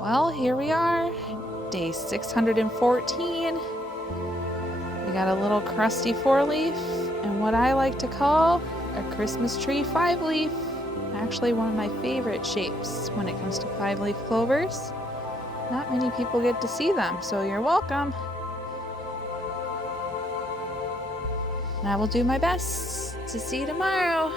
Well, here we are, day 614. We got a little crusty 4-leaf and what I like to call a Christmas tree 5-leaf. Actually one of my favorite shapes when it comes to 5-leaf clovers. Not many people get to see them, so you're welcome. And I will do my best to see you tomorrow.